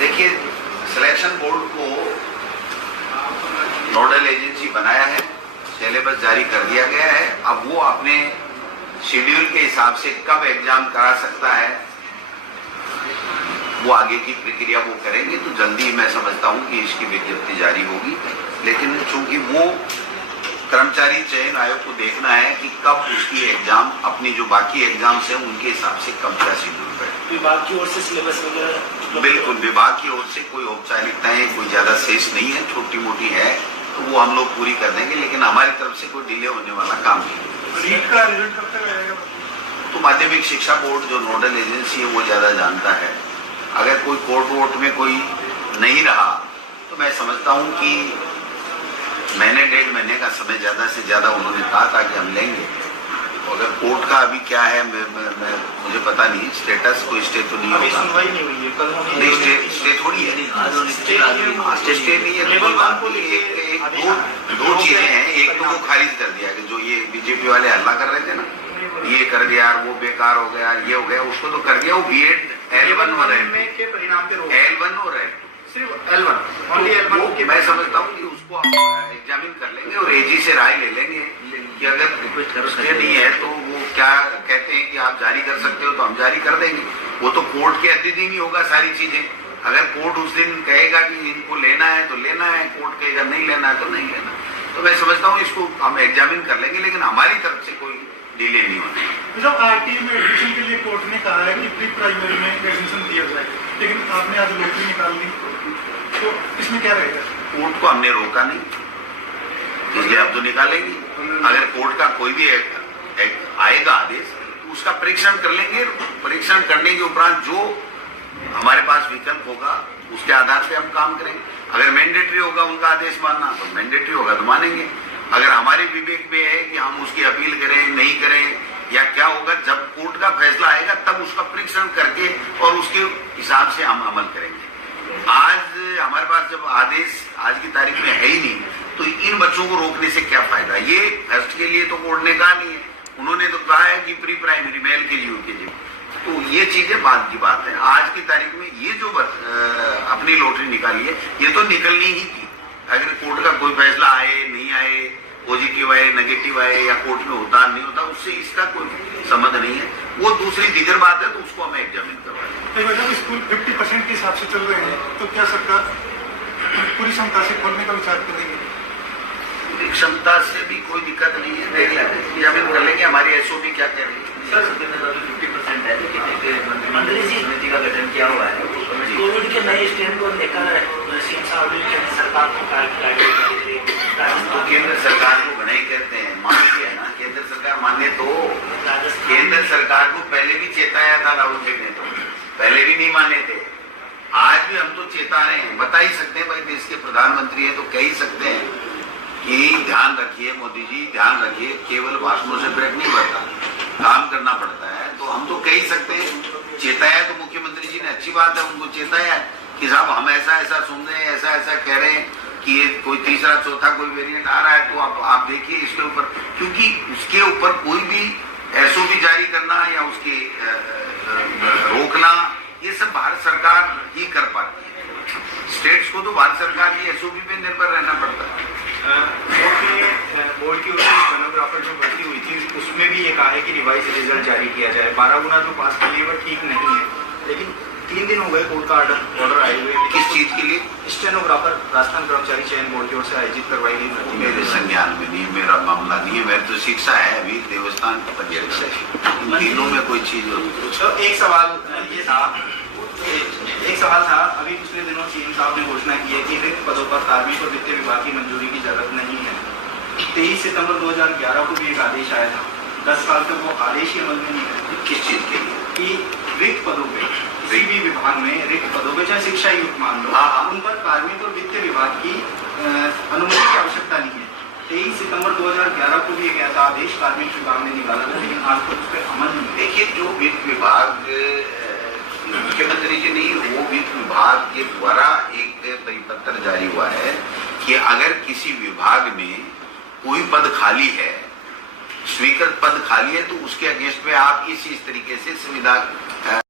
देखिए, selection board को nodal agency बनाया है, सिलेबस जारी कर दिया गया है। अब वो अपने शेड्यूल के हिसाब से कब एग्जाम करा सकता है, वो आगे की प्रक्रिया वो करेंगे। तो जल्दी मैं समझता हूं कि इसकी विज्ञप्ति जारी होगी। लेकिन चूंकि वो कर्मचारी चयन आयोग को देखना है कि कब उसकी एग्जाम, अपनी जो बाकी एग्जाम्स हैं उनके हिसाब से कब क्या शेड्यूल करें। विभाग की ओर से सिलेबस वगैरह? बिल्कुल, विभाग की ओर से कोई औपचारिकताएं कोई ज्यादा शेष नहीं है, छोटी मोटी है तो वो हम लोग पूरी कर देंगे। लेकिन हमारी तरफ से कोई डिले होने वाला काम नहीं है। नीट का रिजल्ट कब तक आएगा? तो माध्यमिक शिक्षा बोर्ड जो नोडल एजेंसी है वो ज्यादा जानता है। अगर कोई कोर्ट वोट में कोई नहीं रहा तो मैं समझता हूं कि महीने 1.5 महीने का समय ज्यादा से ज्यादा उन्होंने कहा था कि हम लेंगे। तो अगर कोर्ट का अभी क्या है मुझे पता नहीं, स्टेटस कोई स्टे तो नहीं होगा। सुनवाई नहीं हुई है, कल होनी नहीं, स्टे थोड़ी है, स्टे नहीं है। दो चीजें हैं। एक तो वो खारिज कर दिया कि जो ये बीजेपी वाले हल्ला कर रहे थे ना, ये कर दिया, वो बेकार हो गया, ये हो गया, उसको तो कर दिया। वो B.Ed L1 हो रहे के परिणाम के L1 हो रहे सिर्फ L1 ओनली L1 के। मैं समझता हूँ कि उसको एग्जामिन कर लेंगे और AG से राय ले लेंगे कि अगर उसके नहीं है तो वो क्या कहते हैं कि आप जारी कर सकते हो तो हम जारी कर देंगे। वो तो कोर्ट के अधीन ही होगा सारी चीजें। अगर कोर्ट उस दिन कहेगा कि इनको लेना है तो लेना है, कोर्ट कहेगा नहीं लेना है तो नहीं लेना। तो मैं समझता हूँ इसको हम एग्जामिन कर लेंगे, लेकिन हमारी तरफ से कोई डिले नहीं होना है। जब RTE में एडमिशन के लिए कोर्ट ने कहा है कि प्री प्राइमरी में एडमिशन दिया जाए, लेकिन आपने आज लोटरी निकाल दी, तो इसमें क्या रहेगा? कोर्ट को हमने रोका नहीं, इसलिए अब तो निकालेंगे। अगर कोर्ट का कोई भी आएगा आदेश तो उसका परीक्षण कर लेंगे। परीक्षण करने के उपरांत जो हमारे पास विकल्प होगा उसके आधार पे हम काम करेंगे। अगर मैंडेटरी होगा उनका आदेश मानना तो मैंडेटरी होगा तो मानेंगे। अगर हमारे विवेक में है कि हम उसकी अपील करें नहीं करें या क्या होगा, जब कोर्ट का फैसला आएगा तब उसका परीक्षण करके और उसके हिसाब से हम अमल करेंगे। आज हमारे पास जब आदेश आज की तारीख में है ही नहीं तो इन बच्चों को रोकने से क्या फायदा। ये फर्स्ट के लिए तो कोर्ट ने कहा नहीं है, उन्होंने तो कहा है कि प्री प्राइमरी में LKG UKG। तो ये चीजें बाद की बात है। आज की तारीख में ये जो अपनी लॉटरी निकाली है ये तो निकलनी ही थी। अगर कोर्ट का कोई फैसला आए नहीं आए, पॉजिटिव आए नेगेटिव आए या कोर्ट में होता नहीं होता, उससे इसका कोई संबंध नहीं है। वो दूसरी दीगर बात है तो उसको हमें एग्जामिन करवाएं। मतलब स्कूल 50% के हिसाब से चल रहे हैं तो क्या सरकार पूरी क्षमता से खोलने का विचार करेगी? पूरी क्षमता से भी कोई दिक्कत नहीं है, देख लेंगे, एग्जामिन कर लेंगे। हमारी SOP क्या कह रही है? सर 50% है, लेकिन मंडली जी समिति का गठन किया हुआ है। कोविड के नए स्ट्रेन को लेकर सीएम साहब ने सरकार को तो केंद्र सरकार को बनाई कहते हैं, मानते हैं ना। केंद्र सरकार माने तो केंद्र सरकार को पहले भी चेताया था राहुल जी ने, तो पहले भी नहीं माने थे। आज भी हम तो चेता रहे हैं, बता ही सकते हैं भाई, देश के प्रधानमंत्री हैं तो कह ही सकते हैं कि ध्यान रखिए मोदी जी, ध्यान रखिए। केवल भाषणों से पेट नहीं भरता, काम करना पड़ता है। तो हम तो कह ही सकते हैं। चेताया तो मुख्यमंत्री जी ने, अच्छी बात है, उनको चेताया कि साहब हम ऐसा ऐसा सुन रहे हैं, ऐसा ऐसा कह रहे हैं कि ये कोई तीसरा चौथा कोई वेरिएंट आ रहा है, तो आप देखिए इसके ऊपर, क्योंकि उसके ऊपर कोई भी SOP जारी करना या उसके रोकना, ये सब भारत सरकार ही कर पाती है। स्टेट्स को तो भारत सरकार की SOP पे निर्भर रहना पड़ता है। बोर्ड की ओर से स्टेनोग्राफर जो भर्ती हुई थी उसमें भी ये कहा है कि रिवाइज रिजल्ट जारी किया जाए। 12 गुना जो पास के लिए वो ठीक नहीं है, लेकिन 3 दिन हो गए कोर्ट का ऑर्डर आए हुए। किस चीज के लिए? स्टेनोग्राफर राजस्थान कर्मचारी चयन बोर्ड की ओर से आयोजित करवाई गई। मेरे संज्ञान में नहीं, मेरा मामला नहीं है। मेरी तो शिक्षा है अभी देवस्थान पर्यटक है, इन तीनों में कोई चीज हो। तो एक सवाल था, अभी पिछले दिनों CM साहब ने घोषणा की है कि रिक्त पदों पर कार्मिक और वित्त विभाग की मंजूरी की जरूरत नहीं है। 23 सितंबर 2011 को भी एक आदेश आया था, 10 साल तक वो आदेश ही अमल में नहीं है। किस चीज के लिए? कि रिक्त पदों पे, किसी भी विभाग में रिक्त पदों पे, चाहे शिक्षा युक्त मान लो, उन पर कार्मिक और वित्त विभाग की अनुमति की आवश्यकता नहीं है। 23 सितंबर 2011 को भी एक ऐसा आदेश कार्मिक विभाग ने निकाला था, लेकिन आज तक उस पर अमल नहीं। देखिए, जो वित्त विभाग मुख्यमंत्री जी नहीं, वो वित्त विभाग के द्वारा एक परिपत्र जारी हुआ है कि अगर किसी विभाग में कोई पद खाली है, स्वीकृत पद खाली है, तो उसके अगेंस्ट में आप इस तरीके से सुविधा